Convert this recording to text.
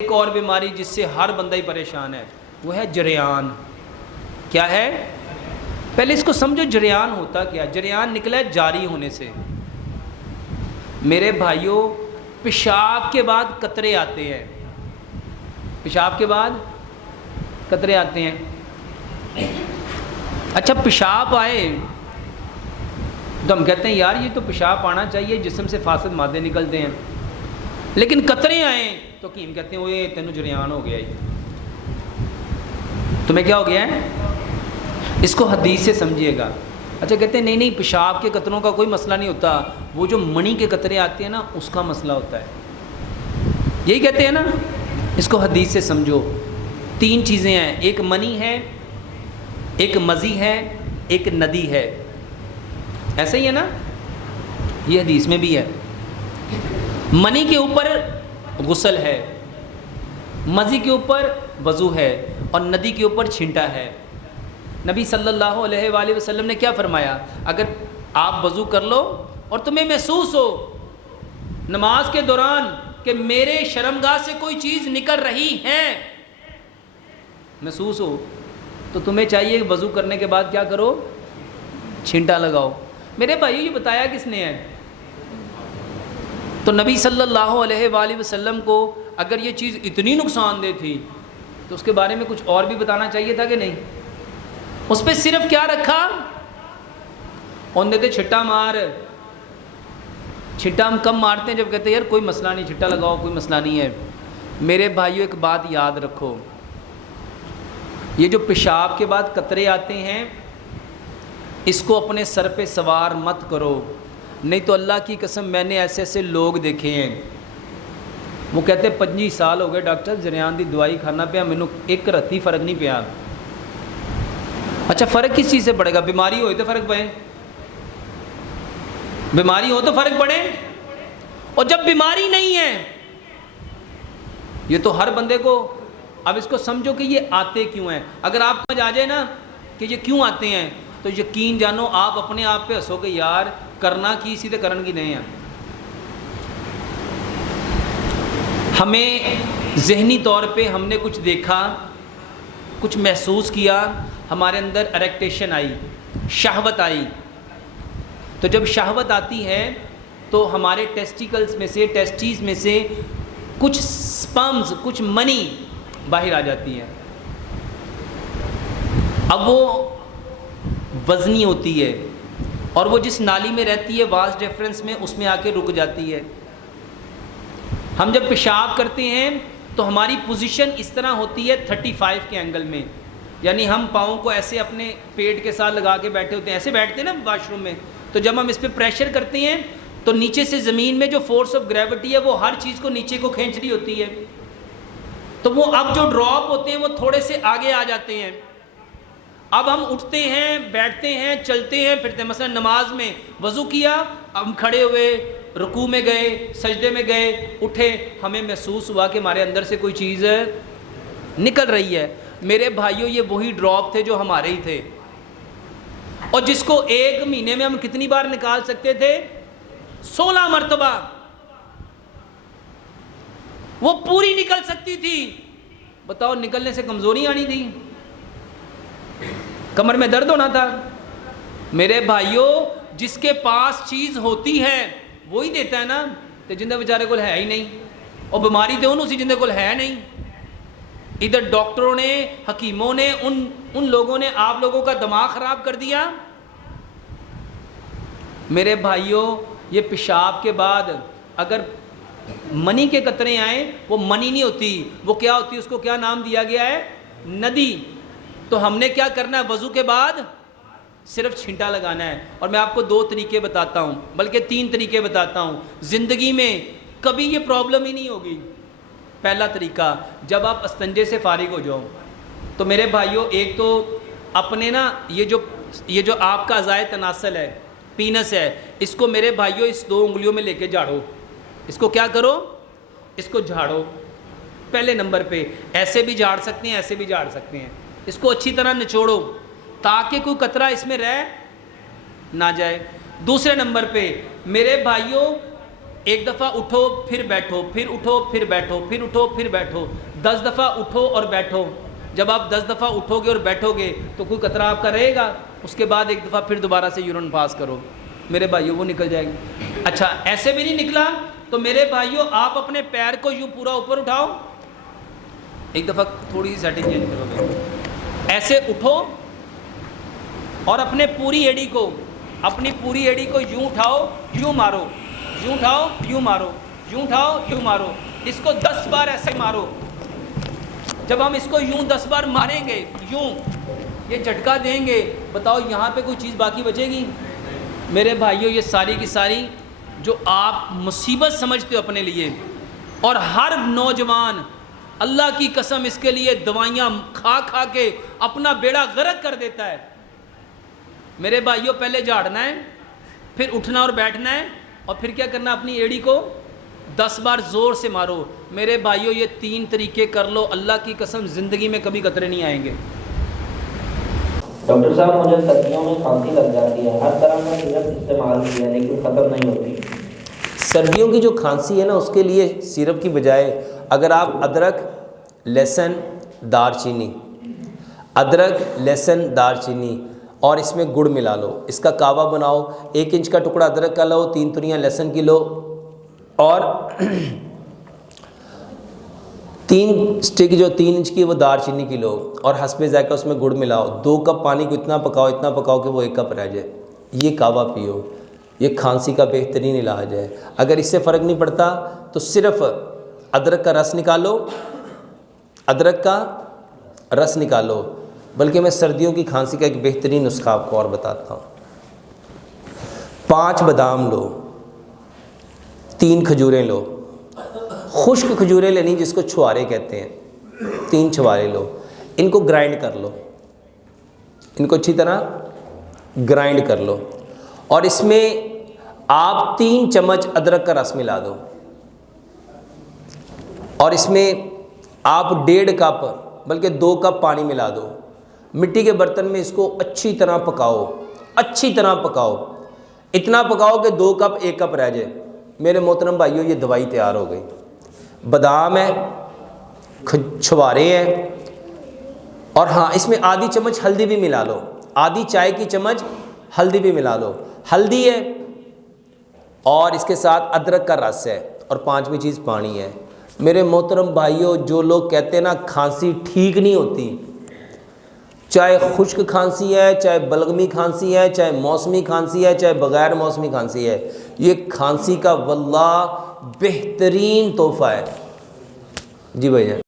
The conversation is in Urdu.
ایک اور بیماری جس سے ہر بندہ ہی پریشان ہے وہ ہے جریان. کیا ہے؟ پہلے اس کو سمجھو جریان ہوتا کیا. جریان نکلا ہے جاری ہونے سے. میرے بھائیوں پیشاب کے بعد قطرے آتے ہیں. پیشاب کے بعد قطرے آتے ہیں. اچھا پیشاب آئے تو ہم کہتے ہیں یار یہ تو پیشاب آنا چاہیے, جسم سے فاسد مادے نکلتے ہیں. لیکن قطرے آئیں تو حکیم کہتے ہیں اوے تینوں جریان ہو گیا ہے. تمہیں کیا ہو گیا ہے؟ اس کو حدیث سے سمجھیے گا. اچھا کہتے ہیں نہیں نہیں پیشاب کے قطروں کا کوئی مسئلہ نہیں ہوتا, وہ جو منی کے قطرے آتے ہیں نا اس کا مسئلہ ہوتا ہے. یہی کہتے ہیں نا. اس کو حدیث سے سمجھو. 3 چیزیں ہیں, ایک منی ہے, ایک مزی ہے, ایک ندی ہے. ایسا ہی ہے نا, یہ حدیث میں بھی ہے. منی کے اوپر غسل ہے, مزی کے اوپر وضو ہے, اور ندی کے اوپر چھینٹا ہے. نبی صلی اللہ علیہ وآلہ وسلم نے کیا فرمایا؟ اگر آپ وضو کر لو اور تمہیں محسوس ہو نماز کے دوران کہ میرے شرمگاہ سے کوئی چیز نکل رہی ہے, محسوس ہو, تو تمہیں چاہیے وضو کرنے کے بعد کیا کرو؟ چھینٹا لگاؤ. میرے بھائیو یہ بتایا کس نے ہے؟ تو نبی صلی اللہ علیہ وآلہ وسلم کو اگر یہ چیز اتنی نقصان دہ تھی تو اس کے بارے میں کچھ اور بھی بتانا چاہیے تھا کہ نہیں؟ اس پہ صرف کیا رکھا؟ ان دیتے چھٹا مار. چھٹا ہم کم مارتے ہیں جب کہتے ہیں یار کوئی مسئلہ نہیں, چھٹا لگاؤ کوئی مسئلہ نہیں ہے. میرے بھائیو ایک بات یاد رکھو, یہ جو پیشاب کے بعد قطرے آتے ہیں اس کو اپنے سر پہ سوار مت کرو, نہیں تو اللہ کی قسم میں نے ایسے ایسے لوگ دیکھے ہیں وہ کہتے 25 سال ہو گئے ڈاکٹر جریان دی دوائی کھانا پیا, مینوں ایک رتی فرق نہیں پیا. اچھا فرق کس چیز سے پڑے گا؟ بیماری ہوئی تو فرق پڑے, بیماری ہو تو فرق پڑے. اور جب بیماری نہیں ہے, یہ تو ہر بندے کو, اب اس کو سمجھو کہ یہ آتے کیوں ہیں. اگر آپ سمجھ آ جائے نا کہ یہ کیوں آتے ہیں تو یقین جانو آپ اپنے آپ پہ ہنسو کہ یار کرنا کی سیدھے کرن کی نہیں ہے. ہمیں ذہنی طور پہ ہم نے کچھ دیکھا, کچھ محسوس کیا, ہمارے اندر اریکٹیشن آئی, شہوت آئی. تو جب شہوت آتی ہے تو ہمارے ٹیسٹیکلز میں سے, ٹیسٹیز میں سے کچھ سپرمز, کچھ منی باہر آ جاتی ہے. اب وہ وزنی ہوتی ہے اور وہ جس نالی میں رہتی ہے واس ڈیفرنس میں, اس میں آ کے رک جاتی ہے. ہم جب پیشاب کرتے ہیں تو ہماری پوزیشن اس طرح ہوتی ہے 35 کے اینگل میں, یعنی ہم پاؤں کو ایسے اپنے پیٹ کے ساتھ لگا کے بیٹھے ہوتے ہیں, ایسے بیٹھتے ہیں نا واش روم میں. تو جب ہم اس پہ پریشر کرتے ہیں تو نیچے سے زمین میں جو فورس آف گریوٹی ہے وہ ہر چیز کو نیچے کو کھینچ رہی ہوتی ہے. تو وہ اب جو ڈراپ ہوتے ہیں وہ تھوڑے سے آگے آ جاتے ہیں. اب ہم اٹھتے ہیں, بیٹھتے ہیں, چلتے ہیں, پھرتے ہیں. مثلا نماز میں وضو کیا, ہم کھڑے ہوئے, رکوع میں گئے, سجدے میں گئے, اٹھے, ہمیں محسوس ہوا کہ ہمارے اندر سے کوئی چیز نکل رہی ہے. میرے بھائیوں یہ وہی ڈراپ تھے جو ہمارے ہی تھے, اور جس کو 1 مہینے میں ہم کتنی بار نکال سکتے تھے؟ 16 مرتبہ. وہ پوری نکل سکتی تھی. بتاؤ نکلنے سے کمزوری آنی تھی, کمر میں درد ہونا تھا. میرے بھائیوں جس کے پاس چیز ہوتی ہے وہی دیتا ہے نا. تو جندے بیچارے کو ہے ہی نہیں, اور بیماری تو انہوں سی جندے کو ہے نہیں. ادھر ڈاکٹروں نے, حکیموں نے, ان لوگوں نے آپ لوگوں کا دماغ خراب کر دیا. میرے بھائیوں یہ پیشاب کے بعد اگر منی کے قطرے آئیں, وہ منی نہیں ہوتی, وہ کیا ہوتی ہے؟ اس کو کیا نام دیا گیا ہے؟ ندی. تو ہم نے کیا کرنا ہے؟ وضو کے بعد صرف چھینٹا لگانا ہے. اور میں آپ کو 2 طریقے بتاتا ہوں, بلکہ 3 طریقے بتاتا ہوں. زندگی میں کبھی یہ پرابلم ہی نہیں ہوگی. پہلا طریقہ, جب آپ استنجے سے فارغ ہو جاؤ تو میرے بھائیوں ایک تو اپنے نا یہ جو آپ کا اعضائے تناسل ہے, پینس ہے, اس کو میرے بھائیوں اس 2 انگلیوں میں لے کے جھاڑو. اس کو کیا کرو؟ اس کو جھاڑو. پہلے نمبر پہ ایسے بھی جھاڑ سکتے ہیں, ایسے بھی جھاڑ سکتے ہیں. اس کو اچھی طرح نچوڑو تاکہ کوئی قطرہ اس میں رہ نہ جائے. دوسرے نمبر پہ میرے بھائیوں ایک دفعہ اٹھو پھر بیٹھو، پھر اٹھو پھر بیٹھو، پھر اٹھو پھر بیٹھو، 10 دفعہ اٹھو اور بیٹھو۔ جب آپ 10 دفعہ اٹھو گے اور بیٹھو گے تو کوئی قطرہ آپ کا رہے گا؟ اس کے بعد ایک دفعہ پھر دوبارہ سے یورین پاس کرو، میرے بھائیوں وہ نکل جائے گی۔ اچھا ایسے بھی نہیں نکلا تو میرے بھائیوں آپ اپنے پیر کو یوں پورا اوپر اٹھاؤ، ایک دفعہ تھوڑی سی سیٹنگ چینج کرو، ایسے اٹھو اور اپنے پوری ایڑی کو، اپنی پوری ایڑی کو یوں اٹھاؤ یوں مارو، یوں اٹھاؤ یوں مارو، یوں اٹھاؤ یوں مارو، اس کو 10 بار ایسے مارو۔ جب ہم اس کو یوں 10 بار ماریں گے، یوں یہ جھٹکا دیں گے، بتاؤ یہاں پہ کوئی چیز باقی بچے گی؟ میرے بھائیوں یہ ساری کی ساری جو آپ مصیبت سمجھتے ہو اپنے لیے، اور ہر نوجوان اللہ کی قسم اس کے لیے دوائیاں کھا کھا کے اپنا بیڑا غرق کر دیتا ہے۔ میرے بھائیوں پہلے جھاڑنا ہے، پھر اٹھنا اور بیٹھنا ہے، اور پھر کیا کرنا، اپنی ایڑی کو 10 بار زور سے مارو۔ میرے بھائیوں یہ 3 طریقے کر لو، اللہ کی قسم زندگی میں کبھی قطرے نہیں آئیں گے۔ ڈاکٹر صاحب مجھے سردیوں میں کھانسی لگ جاتی ہے، ہر طرح کا سرپ استعمال کیا لیکن ختم نہیں ہوتی۔ سردیوں کی جو کھانسی ہے نا، اس کے لیے سیرپ کی بجائے اگر آپ ادرک، لہسن، دار چینی، ادرک، لہسن، دار چینی اور اس میں گڑ ملا لو، اس کا کعوہ بناؤ، 1 انچ کا ٹکڑا ادرک کا لو، 3 تنیاں لہسن کی لو، اور 3 اسٹک جو 3 انچ کی وہ دار چینی کی لو، اور حسب ذائقہ اس میں گڑ ملاؤ، 2 کپ پانی کو اتنا پکاؤ کہ وہ 1 کپ رہ جائے، یہ کعوہ پیو۔ یہ کھانسی کا بہترین علاج ہے۔ اگر اس سے فرق نہیں پڑتا تو صرف ادرک کا رس نکالو، ادرک کا رس نکالو۔ بلکہ میں سردیوں کی کھانسی کا ایک بہترین نسخہ آپ کو اور بتاتا ہوں۔ 5 بادام لو، 3 کھجوریں لو، خشک کھجوریں لینی جس کو چھوارے کہتے ہیں، 3 چھوارے لو، ان کو گرائنڈ کر لو، ان کو اچھی طرح گرائنڈ کر لو، اور اس میں آپ 3 چمچ ادرک کا رس ملا دو، اور اس میں آپ 1.5 کپ بلکہ 2 کپ پانی ملا دو۔ مٹی کے برتن میں اس کو اچھی طرح پکاؤ، اچھی طرح پکاؤ، اتنا پکاؤ کہ 2 کپ 1 کپ رہ جائے۔ میرے محترم بھائیوں یہ دوائی تیار ہو گئی۔ بادام ہے، چھوارے ہیں، اور ہاں اس میں آدھی چمچ ہلدی بھی ملا لو، آدھی چائے کی چمچ ہلدی بھی ملا لو، ہلدی ہے اور اس کے ساتھ ادرک کا رس ہے، اور 5ویں چیز پانی ہے۔ میرے محترم بھائیوں جو لوگ کہتے ہیں نا کھانسی ٹھیک نہیں ہوتی، چاہے خشک کھانسی ہے، چاہے بلغمی کھانسی ہے، چاہے موسمی کھانسی ہے، چاہے بغیر موسمی کھانسی ہے، یہ کھانسی کا واللہ بہترین تحفہ ہے۔ جی بھائی جان۔